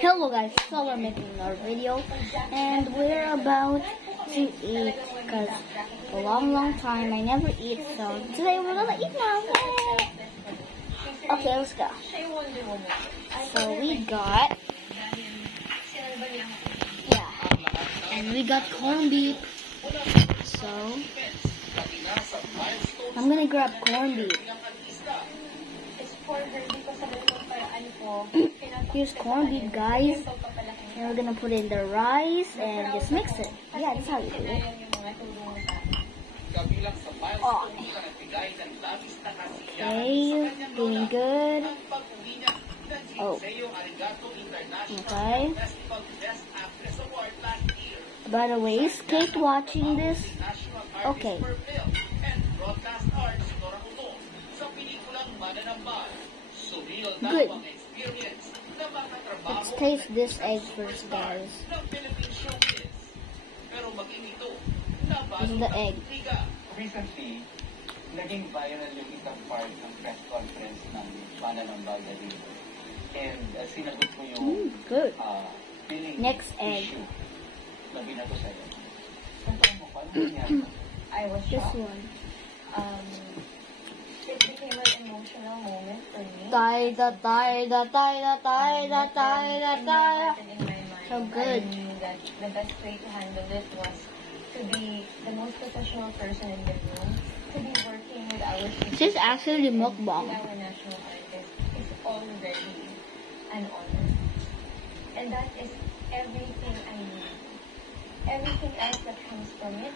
Hello guys, so we're making another video and we're about to eat because a long time I never eat, so today we're gonna eat now. Yay! Okay, let's go. So we got and we got corned beef. So I'm gonna grab corned beef. Here's corned beef, guys, and we're gonna put in the rice and just mix it. Yeah, that's how you do it. Oh. Okay, doing good. Oh, okay. By the way, is Kate watching this? Okay. Good. Let's taste this egg first, guys. This is the egg. Recently, naging viral yung isang part ng press conference ng Mananambal dito. And sinagot ko yung good. Next egg. Na binato sa'yo. Saan mo pa? I was this shocked. one. It became an emotional moment for me. So good. I knew that the best way to handle it was to be the most professional person in the room, to be working with our This is actually mukbang. our national artist is already an honor. And that is everything I need. Everything else that comes from it,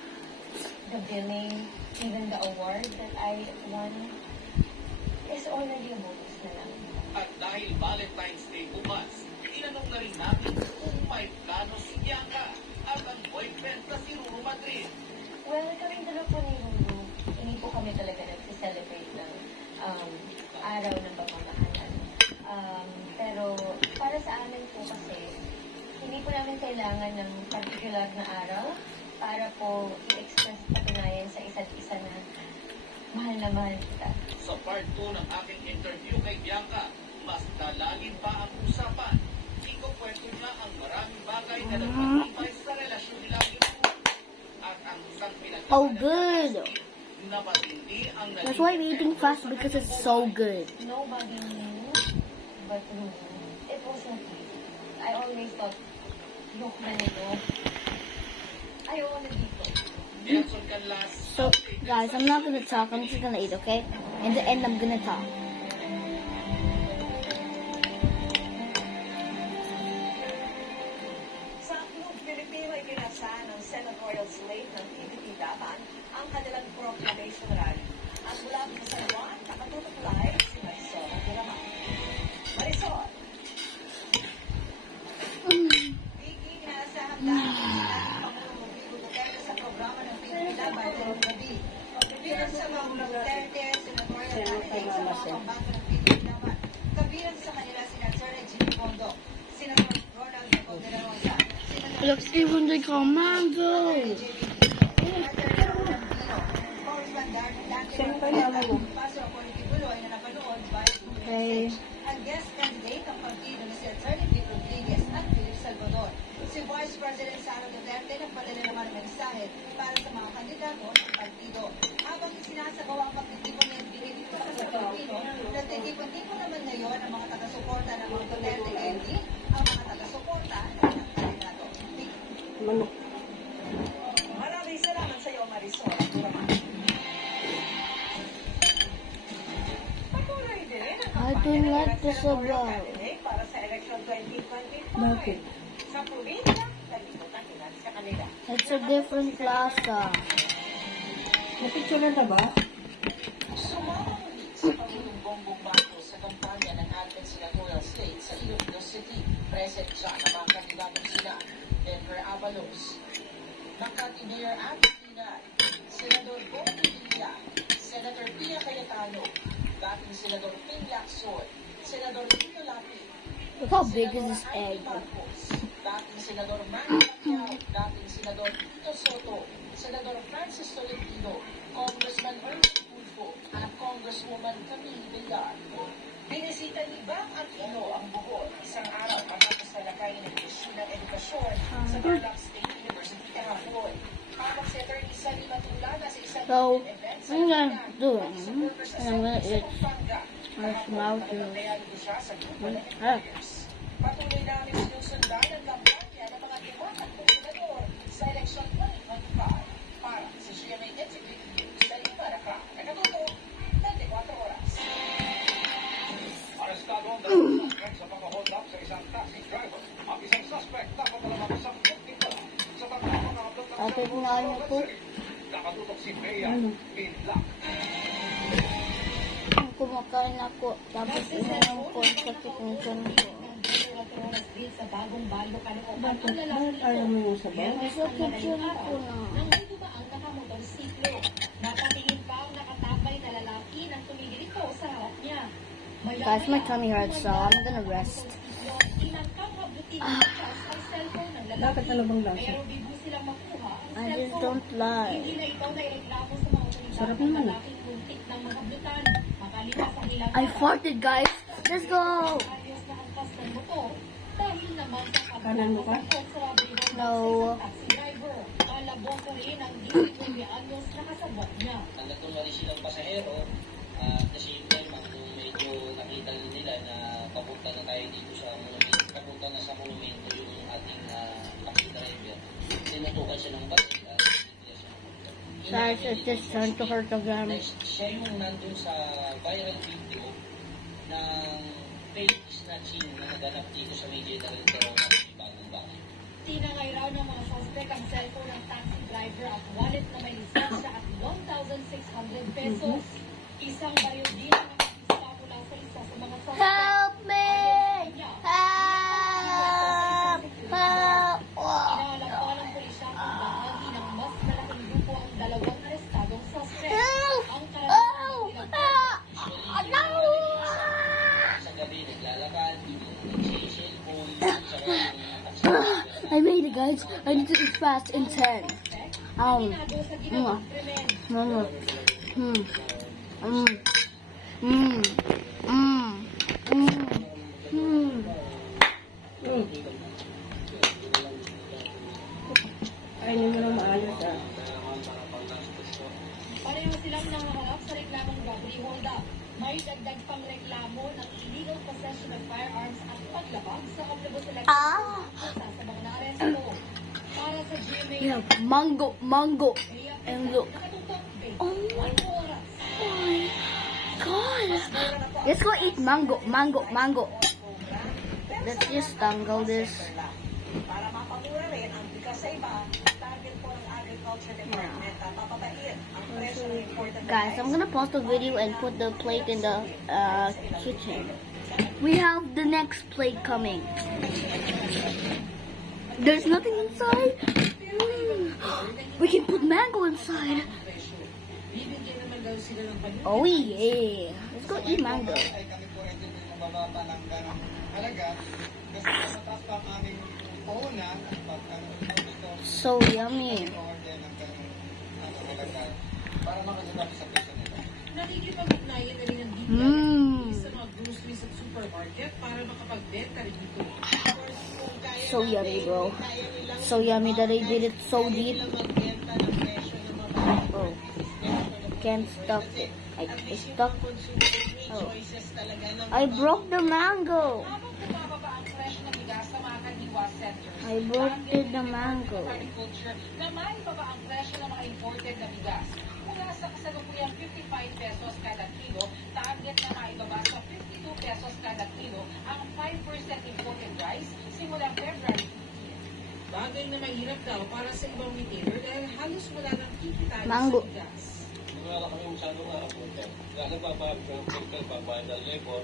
the billing, even the award that I won, is already a bonus na lang. At dahil Valentine's Day bukas, tinanong na rin natin kung may plano si Bianca at ang boyfriend na si Ruru Madrid. Well, kaming dalawa po ni Ruru, hindi po kami talaga nag-celebrate ng araw ng pagmamahalan. Pero para sa amin po kasi, hindi po namin kailangan ng particular na araw para po i-express patunayan sa isa't isa na mahal kita. Sa part 2 ng aking interview kay Bianca, mas nalalim pa ang usapan. Ikukwento niya ang maraming bagay na nagpapalibay sa relasyon nila ni Ruru. At ang isang Oh, good. na matindi ang That's why we're eating fast, because it's so good. Nobody knew but Ruru. It wasn't easy. I always thought, look na nito. Ayaw na dito. So, guys, I'm not gonna talk. I'm just gonna eat, okay? In the end, I'm gonna talk. Sa Club Pilipino, ikinasa ng senatorial slate ng PDP Dapan ang kanilang proclamation rally. At mula sa San Juan, nakatutok live si Marisol Gulaman. Marisol! Vicky, inaasahan dahil ang Pangulong Rodrigo Duterte sa programa ng PDP Dapan ngayong gabi. Kabilang sa mga Duterte, senatorial rally sa mga pambanto ng PDP Dapan. Kabilang sa kanila sina Atty. Jimmy Pondo, Senator Ronald Calderon-Rosa, Looks even like a mango. Okay. Ang guest candidate ang partido ni si Atty. Pete Rodriguez at Philip Salvador. Si Vice President Sara Duterte nagpadala naman ng mensahe para sa mga kandidato ng partido. Habang sinasagawa ang pagtitipon ng binibigyan sa Pilipino, nagtitipon-tipon naman ngayon ang mga taga-suporta ng mga Duterte ngayon din ang mga taga-suporta ng mga kandidato. Maraming salamat sa iyo, Marisol. Patuloy din ang I don't like this about. para sa election 2025. Bakit? Sa probinsya, nalimutan ilan sa kanila. It's a different plaza. Napicture na ba? Sumama muli sa Pangulong Bongbong Marcos sa kampanya ng ating senatorial slate sa Iloilo City. Present siya ng mga kandidatong sila, Denver Avalos, Makati Mayor Abby Pinay, Senador Bong Villa, Senator Pia Cayetano, dating Senador Ping Lacson, Senador Tito Lapid, Look how big is this egg. dating Senador Manny Pacquiao, dating Senador Tito Soto, Senador Francis Tolentino, Congressman Erwin Tulfo, at Congresswoman Camille Villar. Binisita ni Bang Aquino ang Bohol isang araw matapos na edukasyon sa Tarlac State University kahapon. Habang si Atty. Sally Matulana sa isang So, event sa I'm gonna do it. sa Workers And I'm gonna Assembly sa eat Pampanga. this mouth. Nagpapayagan din siya sa grupo ng Ah. employers. Patuloy namin sinusundan ang kampanya ng mga tumatakbong senador sa eleksyon 2025 para sa GMA Integrated News sa Ibaraka. Nakatuto, 24 oras. Arestado ang dalawang suspect sa pag-hold up sa isang taxi driver. Ang isang suspect dapat nalang isang biktima sa pagkakang ng abot ng Ate, kunain mo po. Nakatutok si Bea Pinlac. Kumakain ako. Tapos ininom ko sa chicken ko. Sa bagong balo ka ng Bakit ayaw mo yung sabaw? Sa kitchen ko na. Nandito ba ang nakamotorsiklo? Nakatingin pa ang nakatabay na lalaki nang tumigil ito sa harap niya. Guys, my tummy hurts, so I'm gonna rest. Tinangkang habutin ni Charles ang cellphone ng lalaki. Bakit ano bang lasa? Pero bigo silang makuha ang I just cellphone. don't lie. Hindi na ikaw naireklamo sa mga otoridad Sarap ng naman. lalaking muntik ng mahablutan. Makalipas ang ilang I farted, guys. Let's go. ayos na angkas ng motor. Dahil naman sa Kanan mo pa? No. taxi driver. Malabong ko rin ang 19 anyos na kasabot niya. Nandun na rin silang pasahero at the same time, nung medyo nakita nila na papunta na tayo dito sa monumento, papunta na sa monumento yung ating taxi driver. Tinutukan siya ng bati at hindi siya napunta. Guys, it just turned to hurt again. Next, siya yung nandun sa viral video ng fake snatching na naganap dito sa may General Corona sa Bagong Bakit. Tinangay raw ng mga suspect ang cellphone ng taxi driver at wallet na may lisensya at 1,600 pesos. Isang baril din ang nakapisa mula sa isa sa mga suspect. Help me! Help! Help! Inaalam pa ng pulisya kung bahagi ng mas malaking grupo ang dalawang arestadong suspect. Help! Ang Oh! karamihan No! Sa gabi, naglalakad, nag-cellphone, saka I made it, guys. I need to eat fast in 10. pinado sa ginawang krimen. Kainin mo ng maayos ah. Pareho silang nangaharap sa reklamong robbery hold-up. May dagdag pang reklamo ng illegal possession of firearms at paglabag sa omnibus election sa mga naaresto. Para sa GMA, Yeah, mango. And look. nakatutok Oh. 21 oras. my god. Let's go eat mango. Let's just tangle this. Para mapamura rin ang bigas sa iba, target po ng Agriculture Department na papabain ang presyo ng imported Guys, I'm gonna pause the video and put the plate in the kitchen. We have the next plate coming. There's nothing inside. We can put mango inside. Bibigyan naman daw sila ng panyo. Oh yeah. Let's go eat mango. Ay kami po ay hindi mababa ng ganong halaga kasi mataas pa ang aming puhunan at pag ito So yummy. order ng ganong halaga para makasagot sa piso nila. Nakikipag-ugnayan na rin ang DTI Mmm. sa mga groceries at supermarket para makapagbenta rin ito. So yummy, bro. So yummy that I did it so deep. Oh. Can't stop it. I stuck. Oh. I broke the mango. Habang bumababa ang presyo ng bigas sa mga kadiwa centers, I broke the mango. agriculture na maibaba ang presyo ng mga imported na bigas. Mula sa kasalukuyang 55 pesos kada kilo, target na maibaba sa 52 pesos kada kilo ang 5% imported rice simula February. Bagay na mahirap daw para sa ibang retailer dahil halos wala nang kikitain Mango. sa bigas. Wala kami masyadong punta. Lalo babayad ko ng filter, babayad ng labor,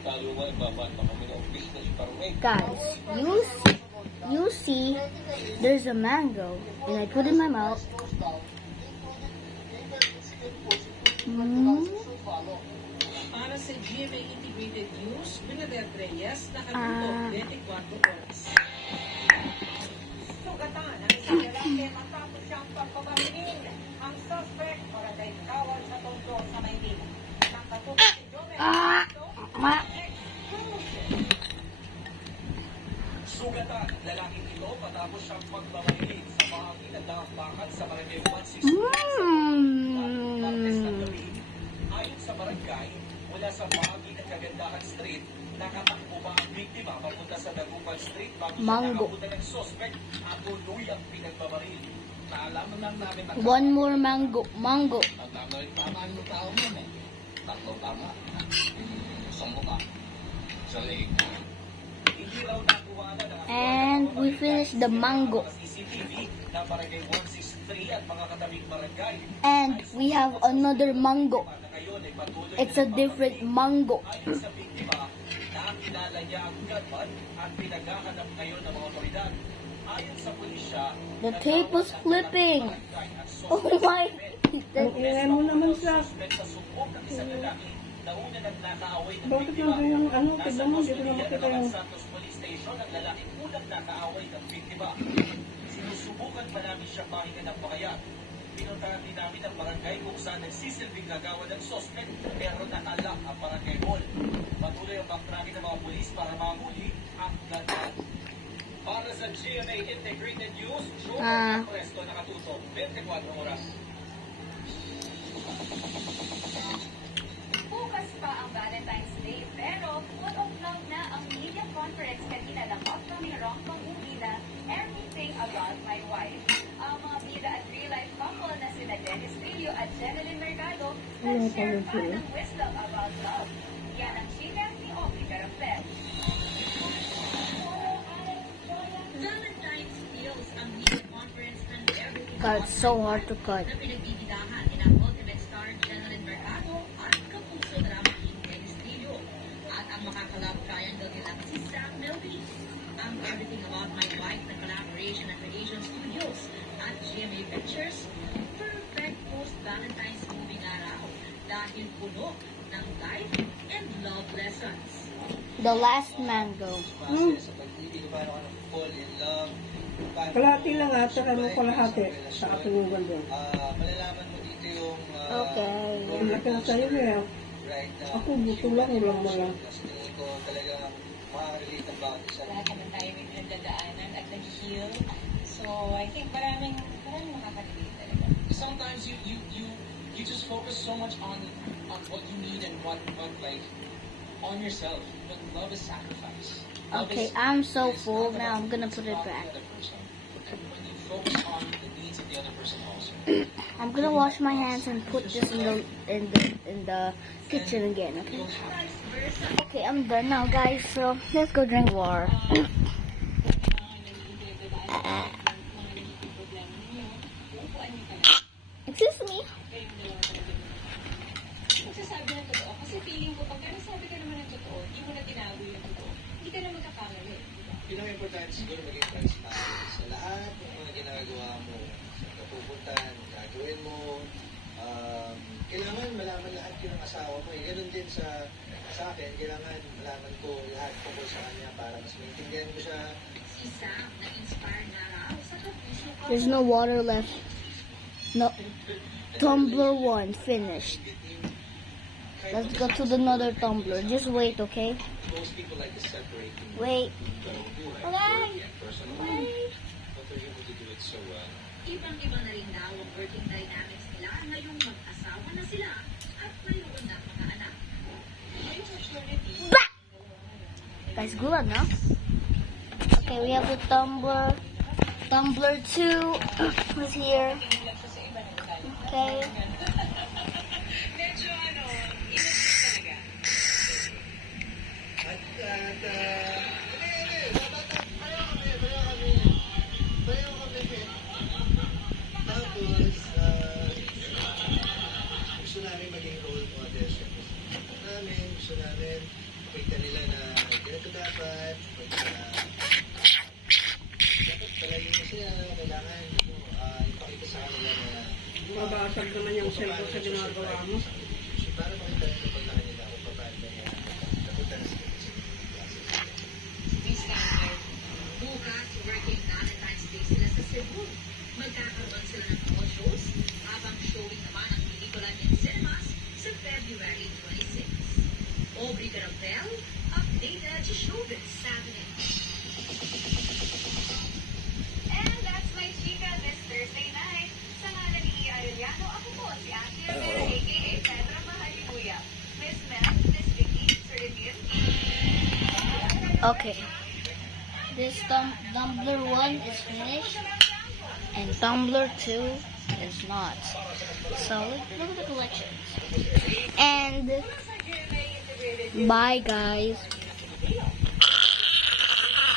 lalo ba babayad pa kami ng business permit. Guys, you see, there's a mango, and I put it in my mouth. Para sa GMA Integrated News, Bernadette Reyes, nakatutok 24 oras. sugatan ang isang lalaki matapos siyang pagpabaril. Ang suspect barangay Kawal sa Tondo sa Maynila. Nakatutok si Jome. Sugatan, lalaking ito matapos siyang pagbabarilin sa mga pinagdakbakan sa barangay 163. Martes ng gabi, ayon sa barangay, mula sa bahagi ng Kagandahan Street, nakatakbo ba ang biktima papunta sa Dagupan Street bago siya nakapunta ng suspect at tuloy ang pinagbabaril. Naalaman lang namin na One more mango. Tama yung tao mo eh. Tatlo tama. Isang mukha. Sa leg. hindi raw nakuha na ng And we finished the mango. CCTV na barangay 163 at mga katabing barangay. And we have another mango. Na ngayon ay patuloy It's a different mango. ayon sa biktima, nakilala niya ang gunman at pinaghahanap ngayon ng mga otoridad. Ayon sa pulisya, The tape was flipping. Oh my. Ang ingay mo naman sa... sa sumbong ng isang lalaki na una nang nakaaway ng Bakit biktima. lang yung ano, Nasa tignan mo, dito na Cosmelia, makita Dalawan yung... Santos Police Station ang lalaking unang nakaaway ng biktima. Sinusubukan pa namin siya pahinga ng pakayat. Pinuntahan din namin ang barangay kung saan nagsisilbing gagawa ng suspect pero nakalak ang barangay hall. Patuloy ang backtracking ng mga pulis para mahuli ang gunman. Para sa GMA Integrated News, Joel Presto nakatutok 24 oras. Bukas pa ang Valentine's Day, pero full of love na ang media conference kanina ng upcoming rom-com movie na Everything About My Wife. Ang mga bida at real-life couple na sila Dennis Trillo at Jeneline Mercado nag-share pa ng wisdom about love. Yan ang chika ni Obi Carapel. Valentine's feels ang media conference ng Everything God, it's so hard to cut. na pinagbibidahan ni Ultimate Star Jeneline Mercado at kapuso drama king Dennis Trillo. At ang makakalab triangle nila si Sam Melby. Ang Everything About My Wife na collaboration ng Creation Studios at GMA Pictures, perfect post-Valentine's movie nga raw dahil puno ng life and love lessons. The last mango. Sa pag-ibig, paano ka na-fall in love. Kalahati lang ata, ano kalahati sa aking yung doon. Malalaman mo dito yung... Okay. Ang laki na sa'yo eh. Right na... Ako gusto lang, ulang mo lang. Kasi tingin ko talagang makaka-relate ang bawat isa. Lahat naman tayo may pinagdadaanan at nag-heal. So, I think maraming makaka-relate talaga. Sometimes you just focus so much on what you need and what like on yourself. But love is sacrifice. Love Okay, is- I'm so it's full not now. about I'm gonna it's put it about the back. other person. And when you focus on the needs of the other person also. I'm gonna wash my hands and put this in the kitchen again. Okay. You'll have Okay, I'm done now, guys. So let's go drink water. Excuse me. Magsasabi ng totoo. Kasi feeling ko, pagka nasabi ka naman ng totoo, hindi mo na tinawi yung totoo, hindi ka na magkakamali. Yun ang importante siguro maging transparent sa lahat ng mga ginagawa mo, sa kapupuntan, gagawin mo. Kailangan malaman lahat yun ng asawa mo. Ganun din sa akin, kailangan malaman ko lahat tungkol sa kanya para mas maintindihan ko siya. Si Sam, na-inspire na raw sa kapuso ko. There's no water left. No. Tumbler 1 finished. Let's go to another tumbler. Just wait, okay? Most people like to separate things. Wait. Work and personal life, but they're able to do it so well. Ibang-iba na rin daw ang working dynamics nila ngayong mag-asawa na sila at mayroon na mga anak. Ngayong maturity, Guys, good, no? Okay, we have the tumbler. Tumbler 2 is here. Okay. medyo innocent talaga. At tapos, gusto namin maging role model sa namin, gusto namin makita nila na ganito dapat talagang masaya, kailangan ipakita sa kanila na Mabasag naman yung cellphone sa ginagawa mo. para makita nila pag nakanila kung paano na napunta na sila sa Miss Campbell, bukas working Valentine's Day sila sa Cebu. Magkakaroon sila ng mga shows habang showing naman ang pelikula in cinemas sa February 26. Aubrey Garapel, updated sa Showbiz Saturday. Okay. This tumbler 1 is finished, and tumbler 2 is not. So look at the collections. And bye guys.